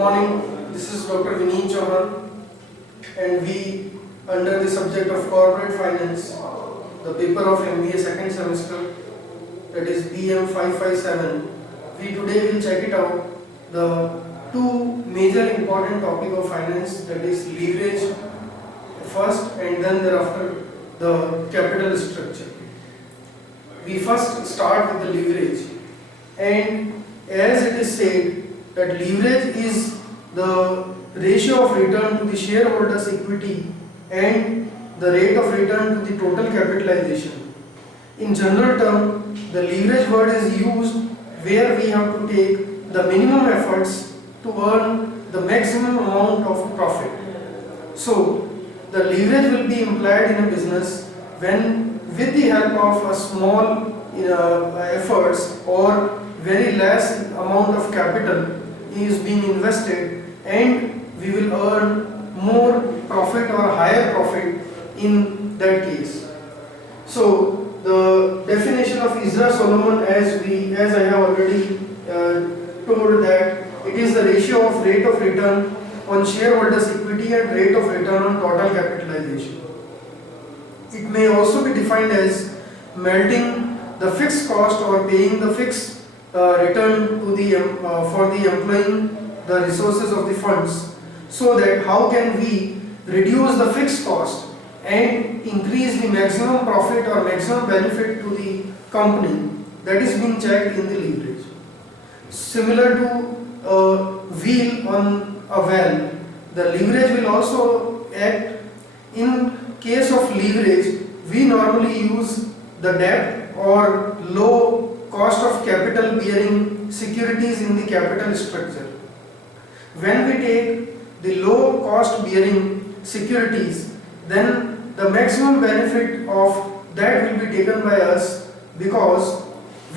morning, this is Dr. Vineet Chauhan, and we, under the subject of corporate finance, the paper of MBA second semester, that is BM 557, we today will check it out, the two major important topic of finance, that is leverage first and then thereafter the capital structure. We first start with the leverage, and as it is said that leverage is the ratio of return to the shareholders' equity and the rate of return to the total capitalization. In general term, the leverage word is used where we have to take the minimum efforts to earn the maximum amount of profit. So, the leverage will be implied in a business when, with the help of a small efforts or very less amount of capital is being invested, and we will earn more profit or higher profit in that case. So the definition of Isra Solomon, as I have already told, that it is the ratio of rate of return on shareholders' equity and rate of return on total capitalization. It may also be defined as melting the fixed cost or paying the fixed return to the for the employing the resources of the funds, so that how can we reduce the fixed cost and increase the maximum profit or maximum benefit to the company. That is being checked in the leverage. Similar to a wheel on a valve, the leverage will also act. In case of leverage, we normally use the debt or low cost of capital bearing securities in the capital structure. When we take the low cost bearing securities, then the maximum benefit of that will be taken by us, because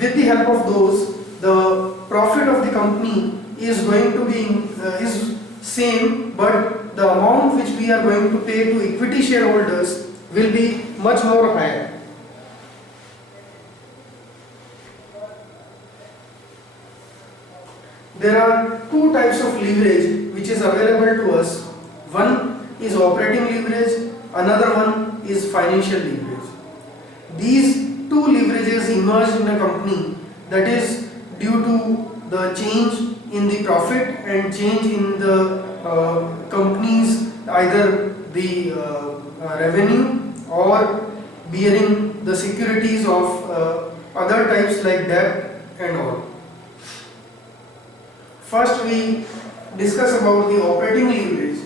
with the help of those, the profit of the company is going to be is same, but the amount which we are going to pay to equity shareholders will be much more higher. There are two types of leverage which is available to us. One is operating leverage, another one is financial leverage. These two leverages emerged in a company, that is due to the change in the profit and change in the company's either the revenue or bearing the securities of other types like debt and all. First, we discuss about the operating leverage.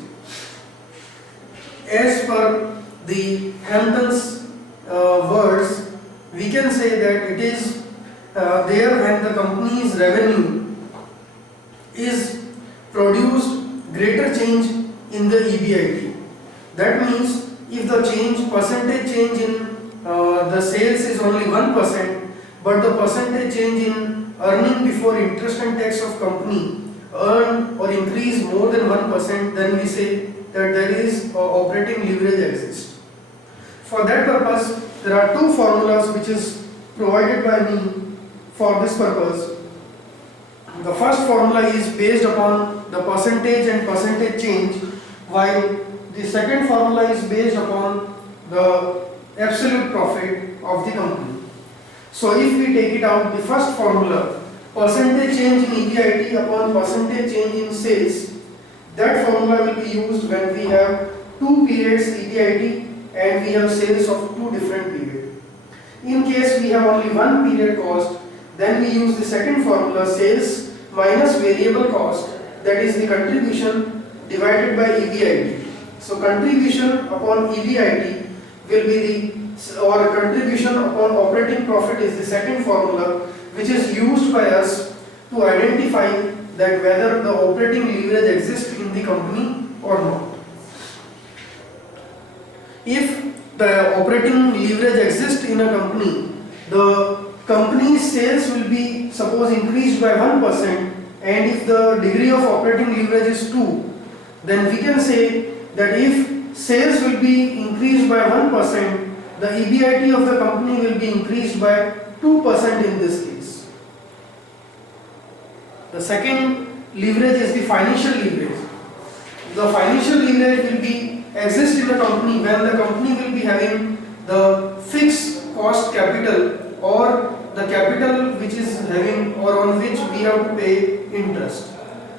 As per the Hampton's words, we can say that it is there when the company's revenue is produced greater change in the EBIT. That means if the percentage change in the sales is only 1%, but the percentage change in earning before interest and tax of company earn or increase more than 1%, then we say that there is operating leverage exists. For that purpose, there are two formulas which is provided by me for this purpose. The first formula is based upon the percentage and percentage change, while the second formula is based upon the absolute profit of the company. So if we take it out, the first formula, percentage change in EBIT upon percentage change in sales, that formula will be used when we have two periods EBIT and we have sales of two different periods. In case we have only one period cost, then we use the second formula, sales minus variable cost, that is the contribution divided by EBIT. So contribution upon EBIT will be or contribution upon operating profit is the second formula, which is used by us to identify that whether the operating leverage exists in the company or not. If the operating leverage exists in a company, the company's sales will be suppose increased by 1%, and if the degree of operating leverage is 2, then we can say that if sales will be increased by 1%, the EBIT of the company will be increased by 2% in this case. The second leverage is the financial leverage. The financial leverage will be exist in the company when the company will be having the fixed cost capital or the capital which is having or on which we have to pay interest.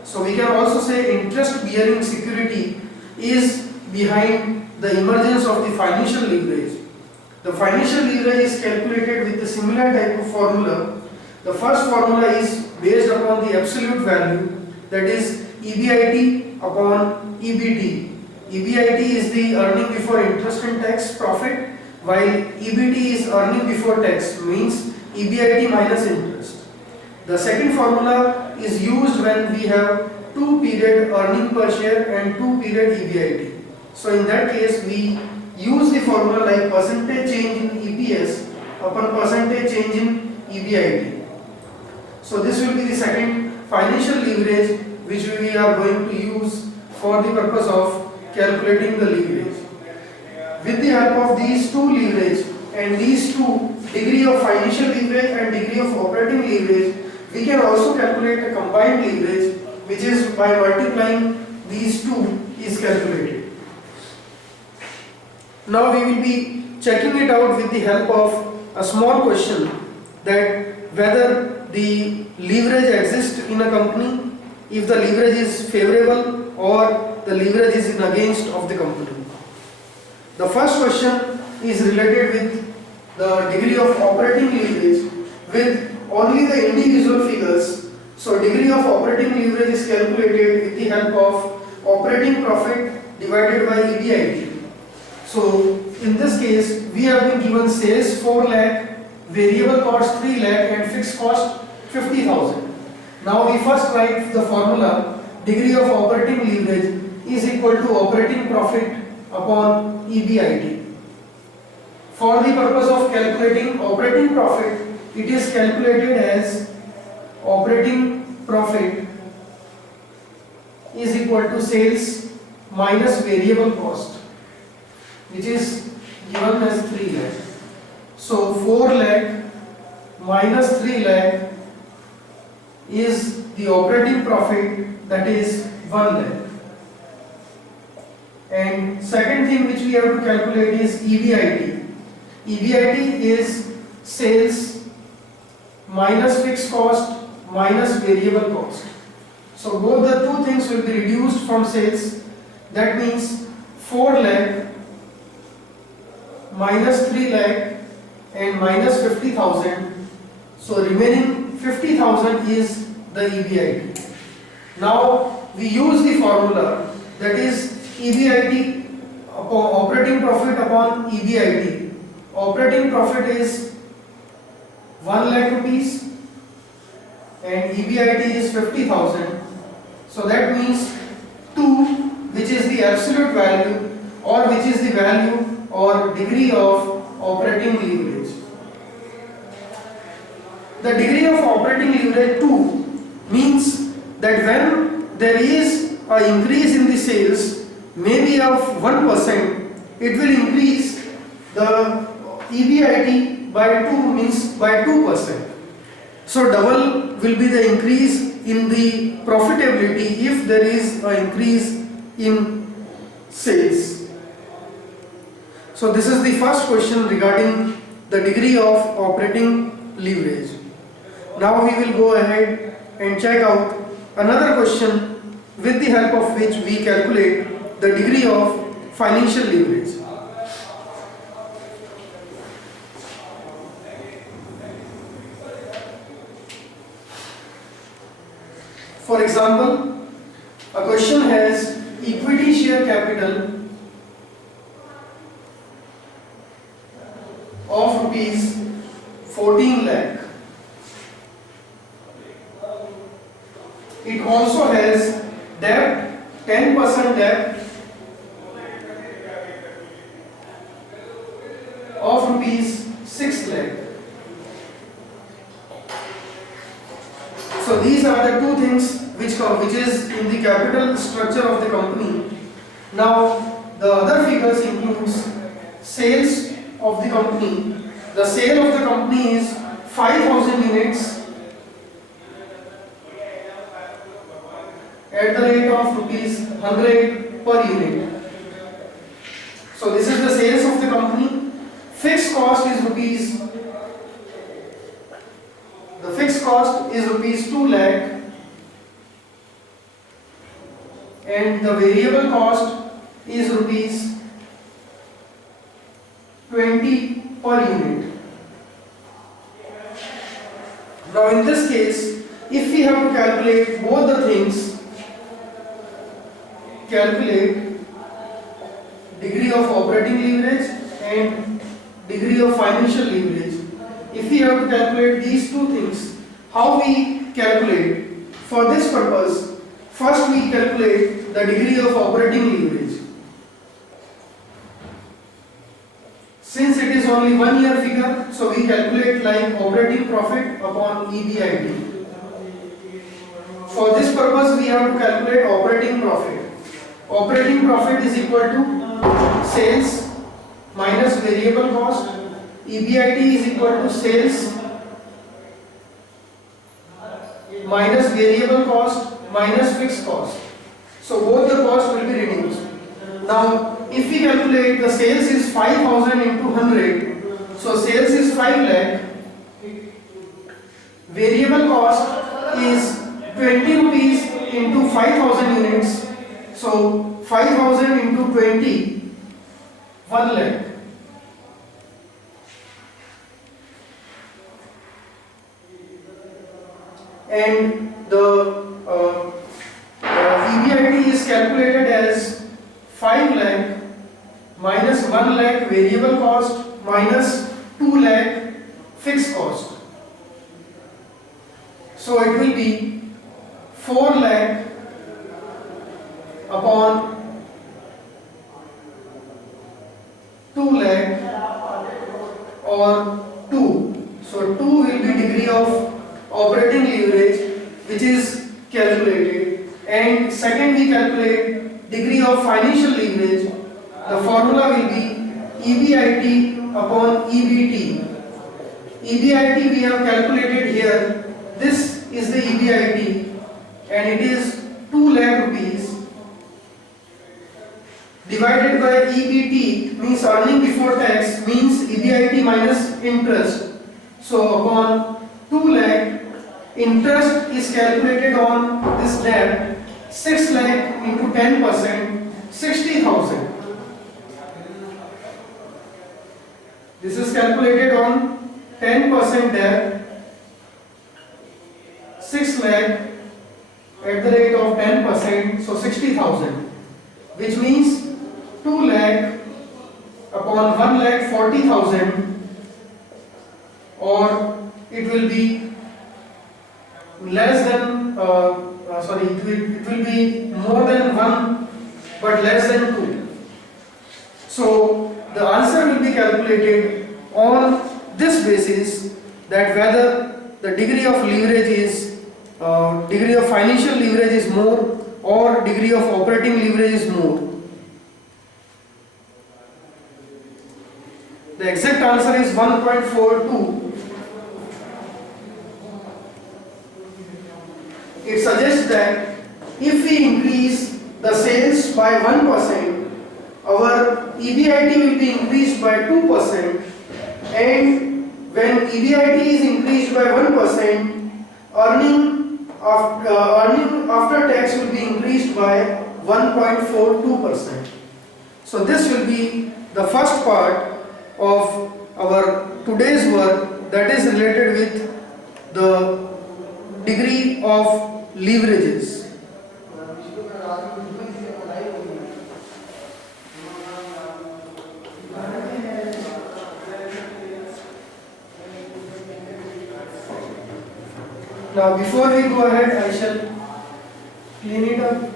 So we can also say interest bearing security is behind the emergence of the financial leverage. The financial leverage is calculated with a similar type of formula. The first formula is based upon the absolute value, that is EBIT upon EBT. EBIT is the earning before interest and tax profit, while EBT is earning before tax, means EBIT minus interest. The second formula is used when we have 2 period earning per share and 2 period EBIT. So in that case we use the formula like percentage change in EPS upon percentage change in EBIT. So this will be the second financial leverage which we are going to use for the purpose of calculating the leverage. With the help of these two leverage and these two, degree of financial leverage and degree of operating leverage, we can also calculate a combined leverage, which is by multiplying these two is calculated. Now we will be checking it out with the help of a small question, that whether the leverage exists in a company, if the leverage is favorable or the leverage is in against of the company. The first question is related with the degree of operating leverage with only the individual figures. So degree of operating leverage is calculated with the help of operating profit divided by EBIT. So in this case we have been given sales 4 lakh, variable cost 3 lakh and fixed cost 50,000. Now we first write the formula degree of operating leverage is equal to operating profit upon EBIT. For the purpose of calculating operating profit, it is calculated as operating profit is equal to sales minus variable cost, which is given as 3 lakh. So 4 lakh minus 3 lakh is the operating profit, that is 1 lakh. And second thing which we have to calculate is EBIT. EBIT is sales minus fixed cost minus variable cost. So both the two things will be reduced from sales. That means 4 lakh minus 3 lakh and minus 50,000. So remaining 50,000 is the EBIT. Now we use the formula, that is EBIT upon operating profit upon EBIT. Operating profit is 1 lakh rupees and EBIT is 50,000. So that means 2, which is the absolute value or which is the value or degree of operating leverage. The degree of operating leverage 2 means that when there is an increase in the sales, maybe of 1%, it will increase the EBIT by 2, means by 2%. So double will be the increase in the profitability if there is an increase in sales. So this is the first question regarding the degree of operating leverage. Now we will go ahead and check out another question with the help of which we calculate the degree of financial leverage. For example, a question has equity share capital of rupees 14 lakh. It also has debt, 10% debt of rupees 6 lakh. So these are the two things which is in the capital structure of the company. Now the other figures includes sales of the company. The sale of the company is 5,000 units at the rate of rupees 100 per unit. So this is the sales of the company. Fixed cost is rupees. The fixed cost is rupees 2 lakh, and the variable cost is rupees 20 per unit. Now in this case, if we have to calculate both the things, calculate degree of operating leverage and degree of financial leverage. If we have to calculate these two things, how we calculate? For this purpose, first we calculate the degree of operating leverage. Since it is only 1 year figure, so we calculate like operating profit upon EBIT. For this purpose, we have to calculate operating profit. Operating profit is equal to sales minus variable cost. EBIT is equal to sales minus variable cost minus fixed cost. So both the costs will be reduced. Now if we calculate, the sales is 5,000 into 100, so sales is 5 lakh. Variable cost is 20 rupees into 5,000 units, so 5,000 into 20, 1 lakh. And the EBIT is calculated as 5 lakh minus 1 lakh variable cost minus 2 lakh fixed cost. So it will be 4 lakh upon 2 lakh or 2. So 2 will be degree of operating leverage, which is calculated, and second we calculate degree of financial leverage. The formula will be EBIT upon EBT. EBIT we have calculated here. This is the EBIT and it is 2 lakh rupees divided by EBT, means earning before tax, means EBIT minus interest. So upon 2 lakh, interest is calculated on this debt, 6 lakh into 10%, 60,000. This is calculated on 10% debt, 6 lakh at the rate of 10%, so 60,000, which means 2 lakh upon 1 lakh 40,000, or it will be less than, it will be more than 1 but less than 2. So the answer will be calculated on this basis, that whether the degree of leverage is, degree of financial leverage is more or degree of operating leverage is more. The exact answer is 1.42. It suggests that if we increase the sales by 1%, our EBIT will be increased by 2%, and when EBIT is increased by 1%, earning after tax will be increased by 1.42%. So this will be the first part of our today's work, that is related with the degree of leverages. Now before we go ahead, I shall clean it up.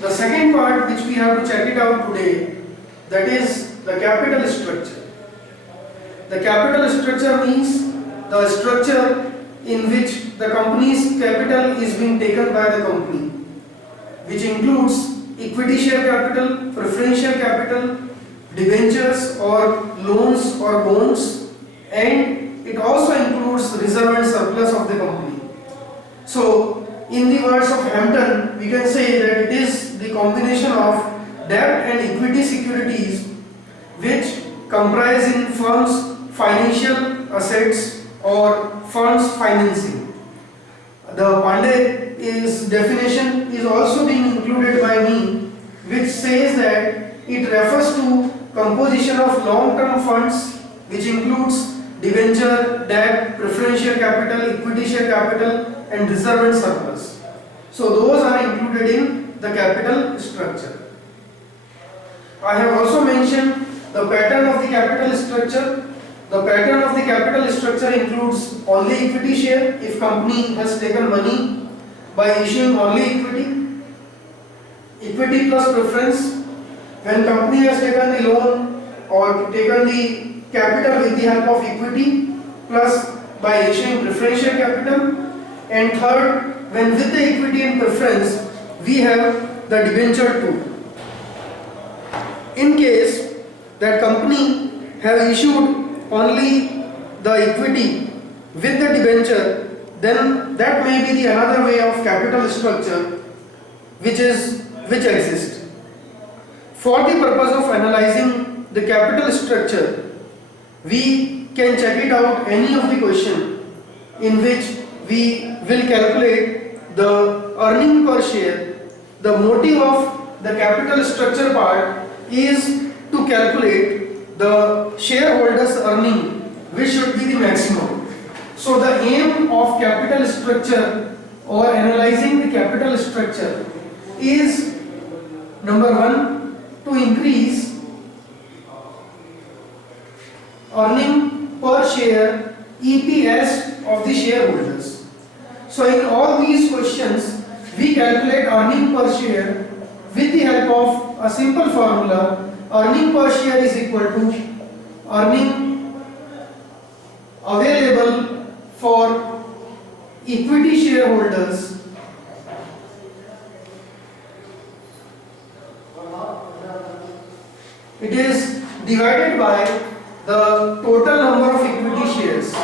The second part which we have to check it out today that is the capital structure. The capital structure means the structure in which the company's capital is being taken by the company, which includes equity share capital, preferential capital, debentures or loans or bonds, and it also includes reserve and surplus of the company. So, in the words of Hampton, we can say that it is the combination of debt and equity securities which comprise in firms' financial assets or funds financing. The Pandey's definition is also being included by me, which says that it refers to composition of long-term funds which includes debenture, debt, preferential capital, equity share capital and reserve and surplus. So those are included in the capital structure. I have also mentioned the pattern of the capital structure. The pattern of the capital structure includes only equity share if company has taken money by issuing only equity. Equity plus preference when company has taken the loan or taken the capital with the help of equity plus by issuing preferential capital. And third, when with the equity and preference we have the debenture too. In case that company have issued only the equity with the debenture, then that may be the another way of capital structure which exists. For the purpose of analyzing the capital structure, we can check it out any of the question in which we will calculate the earning per share. The motive of the capital structure part is to calculate the shareholders' earning, which should be the maximum. So the aim of capital structure or analyzing the capital structure is number one, to increase earning per share EPS of the shareholders. So in all these questions we calculate earning per share with the help of a simple formula. Earning per share is equal to earning available for equity shareholders it is divided by the total number of equity shares.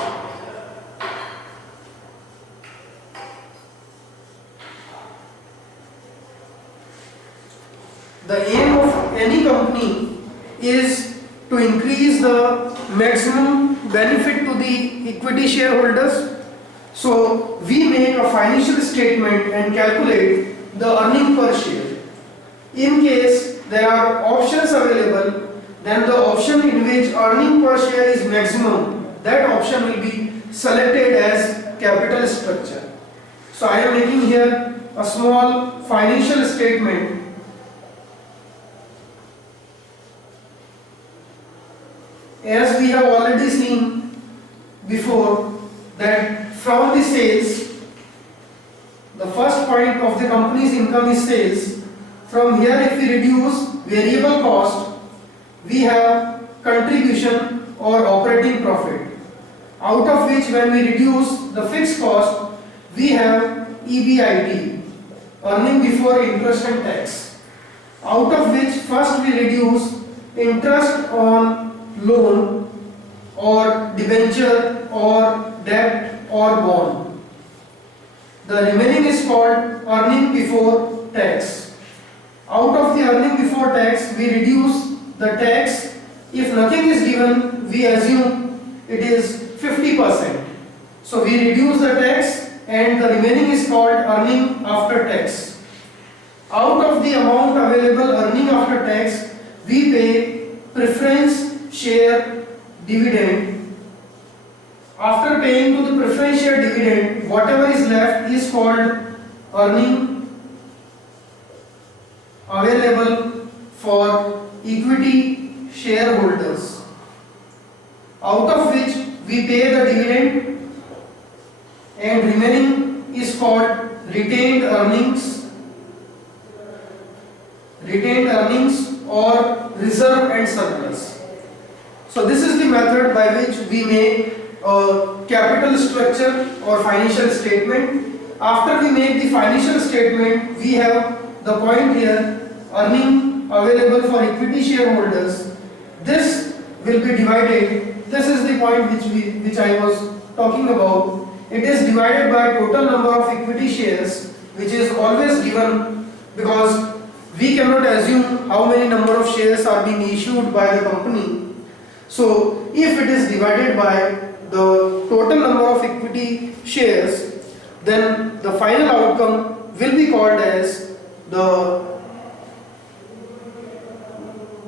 The aim of any company is to increase the maximum benefit to the equity shareholders. So we make a financial statement and calculate the earning per share. In case there are options available, then the option in which earning per share is maximum, that option will be selected as capital structure. So I am making here a small financial statement. As we have already seen before that from the sales, the first point of the company's income is sales. From here if we reduce variable cost, we have contribution or operating profit, out of which when we reduce the fixed cost, we have EBIT, earning before interest and tax, out of which first we reduce interest on loan or debenture or debt or bond. The remaining is called earning before tax. Out of the earning before tax, we reduce the tax. If nothing is given, we assume it is 50%. So we reduce the tax and the remaining is called earning after tax. Out of the amount available earning after tax, we pay preference share dividend. After paying to the preference share dividend, whatever is left is called earning available for equity shareholders, out of which we pay the dividend, and remaining is called retained earnings or reserve and surplus. So this is the method by which we make a capital structure or financial statement. After we make the financial statement, we have the point here, earning available for equity shareholders. This will be divided. This is the point which I was talking about. It is divided by total number of equity shares, which is always given, because we cannot assume how many number of shares are being issued by the company. So if it is divided by the total number of equity shares, then the final outcome will be called as the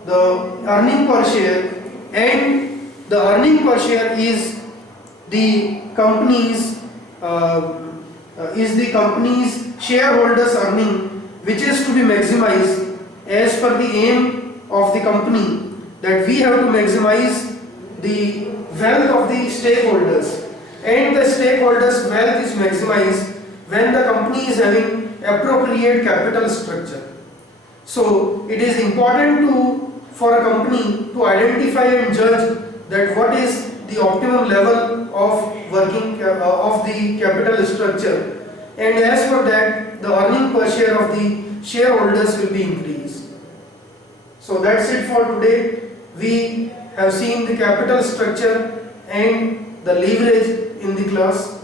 earning per share, and the earning per share is the company's shareholders earning, which is to be maximized as per the aim of the company, that we have to maximize the wealth of the stakeholders, and the stakeholders' wealth is maximized when the company is having appropriate capital structure. So it is important for a company to identify and judge that what is the optimum level of working of the capital structure, and as for that, the earning per share of the shareholders will be increased. So that's it for today. We have seen the capital structure and the leverage in the class.